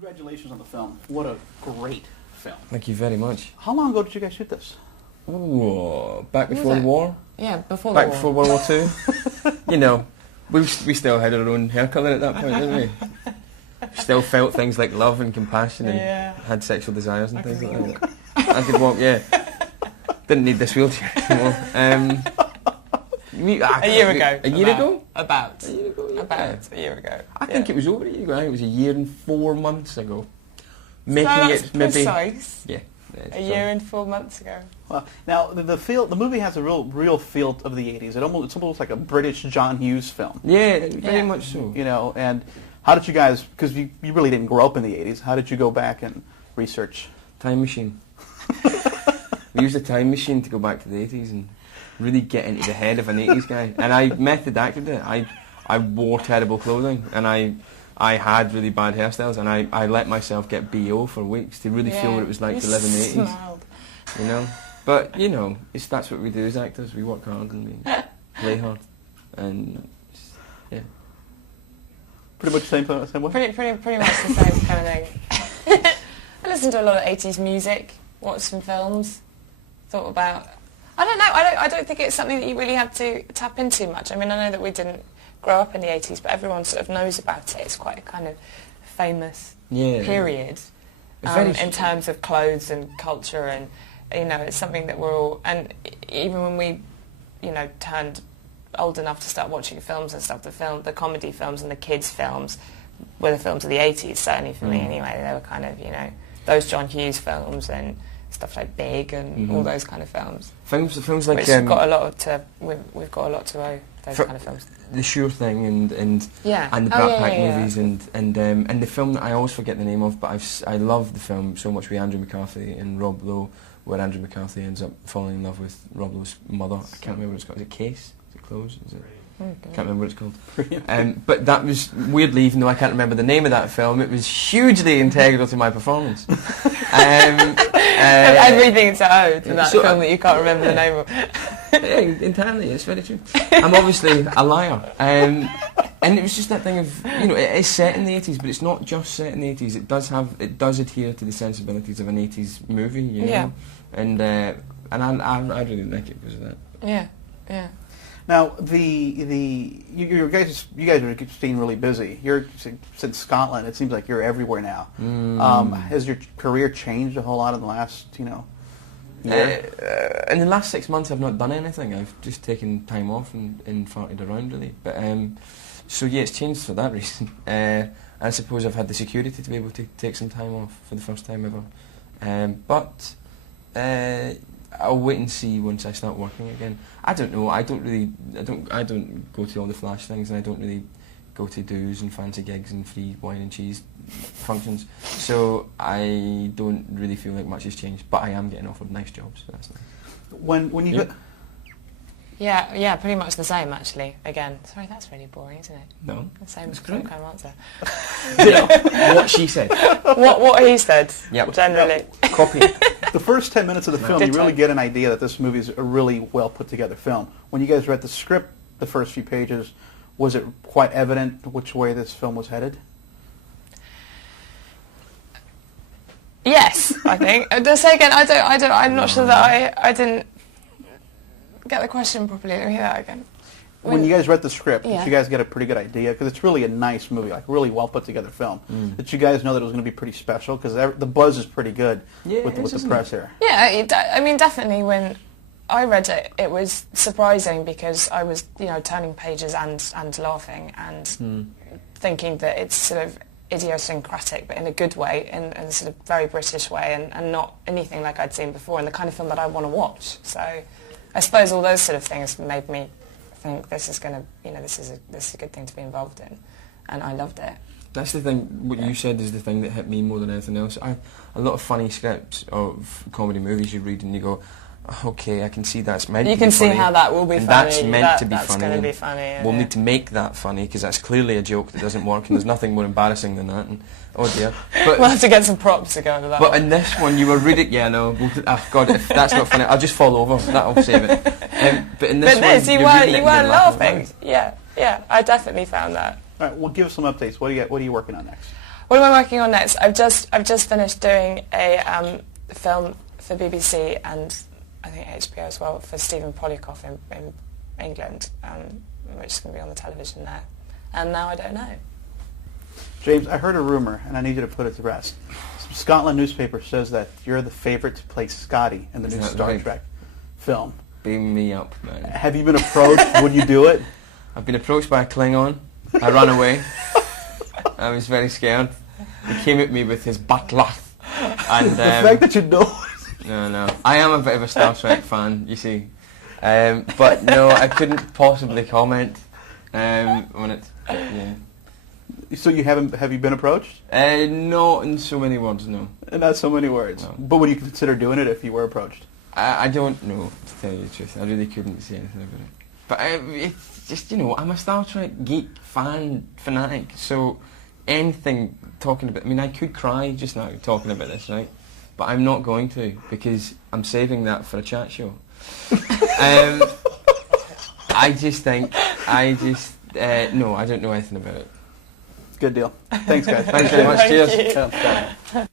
Congratulations on the film. What a great film. Thank you very much. How long ago did you guys shoot this? Ooh, back before the war? Yeah, before Back the war. before World War II. You know, we still had our own hair colour at that point, didn't we? Still felt things like love and compassion and had sexual desires and things like that. I could walk, yeah. Didn't need this wheelchair anymore. A year ago. A year ago? About. A year ago, yeah. About a year ago. I think it was over a year ago. I think it was a year and 4 months ago. Making that's it maybe precise. Yeah. A year and 4 months ago. Well, now the movie has a real feel of the '80s. It's almost like a British John Hughes film. Yeah, very much so. You know, and how did you guys? Because you really didn't grow up in the '80s. How did you go back and research? Time machine. We used a time machine to go back to the 80s and really get into the head of an 80s guy. And I method acted it. I wore terrible clothing and I had really bad hairstyles and I let myself get BO for weeks to really feel what it was like to live in the 80s. Smiled. You know? But, you know, that's what we do as actors. We work hard and we play hard. And, yeah. Pretty much the same way? Pretty much the same kind of thing. I listened to a lot of 80s music, watched some films, thought about... I don't know, I don't think it's something that you really have to tap into much. I mean, I know that we didn't grow up in the 80s, but everyone sort of knows about it. It's quite a kind of famous period in terms of clothes and culture, and, you know, it's something that we're all... And even when we, you know, turned old enough to start watching films and stuff, the comedy films and the kids' films were the films of the 80s, certainly for me anyway. They were kind of, you know, those John Hughes films and stuff like Big and all those kind of films. Films like... Which we've got a lot to owe, those kind of films. The Sure Thing and the Brat Pack movies and the film that I always forget the name of, but I love the film so much with Andrew McCarthy and Rob Lowe, where Andrew McCarthy ends up falling in love with Rob Lowe's mother. I can't remember what it's called. Is it Case? Is it Close? Is it? Can't remember what it's called. But that was, weirdly, even though I can't remember the name of that film, it was hugely integral to my performance. Everything's owed to that film that you can't remember the name of. Yeah, entirely, it's very true. I'm obviously a liar. And it was just that thing of, you know, it is set in the 80s, but it's not just set in the 80s. It does adhere to the sensibilities of an 80s movie, you know? And I really like it because of that. Yeah, yeah. Now, you guys are staying really busy. You're since Scotland. It seems like you're everywhere now. Has your career changed a whole lot in the last, you know, year? In the last 6 months, I've not done anything. I've just taken time off and farted around, really. But so yeah, it's changed for that reason. I suppose I've had the security to be able to take some time off for the first time ever. But I'll wait and see once I start working again. I don't know. I don't go to all the flash things, and I don't really go to do's and fancy gigs and free wine and cheese functions. So I don't really feel like much has changed. But I am getting offered nice jobs. So that's nice. When you Yeah, pretty much the same actually. Again, sorry, that's really boring, isn't it? No, the same kind of answer. You know, what she said. What he said. Yep. Generally. Copy. The first 10 minutes of the film, you really get an idea that this movie is a really well put together film. When you guys read the script, the first few pages, was it quite evident which way this film was headed? Yes, I think. To say again, I'm not sure that I didn't get the question properly. Let me hear that again. When you guys read the script, did you guys get a pretty good idea? Because it's really a nice movie, like really well put together film. Did you guys know that it was going to be pretty special? Because the buzz is pretty good with the press here. Yeah, I mean, definitely when I read it, it was surprising because I was, you know, turning pages and laughing and thinking that it's sort of idiosyncratic, but in a good way, in a sort of very British way, and not anything like I'd seen before, and the kind of film that I want to watch. So I suppose all those sort of things made me think this is going to, you know, this is a good thing to be involved in, and I loved it. That's the thing. What you said is the thing that hit me more than anything else. A lot of funny scripts of comedy movies you read and you go, okay, I can see that's meant to be funny. You can see how that will be and funny. That's meant to be that's funny. That's going to be funny. We'll need to make that funny because that's clearly a joke that doesn't work, and there's nothing more embarrassing than that. And oh dear. But we'll have to get some props to go into that. But in this one, you were reading. Yeah, no. Oh God, if that's not funny, I'll just fall over. That'll save it. But in this one, you were laughing. Yeah, I definitely found that. All right, well, give us some updates. What are you working on next? What am I working on next? I've just finished doing a film for BBC and I think HBO as well for Stephen Polikoff in England, which is going to be on the television there. And now I don't know. James, I heard a rumor, and I need you to put it to rest. Some Scotland newspaper says that you're the favorite to play Scotty in the new Star Trek film. Beam me up, man. Have you been approached? Would you do it? I've been approached by a Klingon. I ran away. I was very scared. He came at me with his backlash. And the fact that you know. No. I am a bit of a Star Trek fan, you see. But no, I couldn't possibly comment on it. Yeah. So you have you been approached? Not in so many words, no. Not so many words. No. But would you consider doing it if you were approached? I don't know, to tell you the truth. I really couldn't say anything about it. But it's just, I'm a Star Trek geek, fanatic, so anything talking about... I mean, I could cry just now talking about this, right? But I'm not going to, because I'm saving that for a chat show. I just think... no, I don't know anything about it. Good deal. Thanks, guys. Thanks very much. Cheers. You.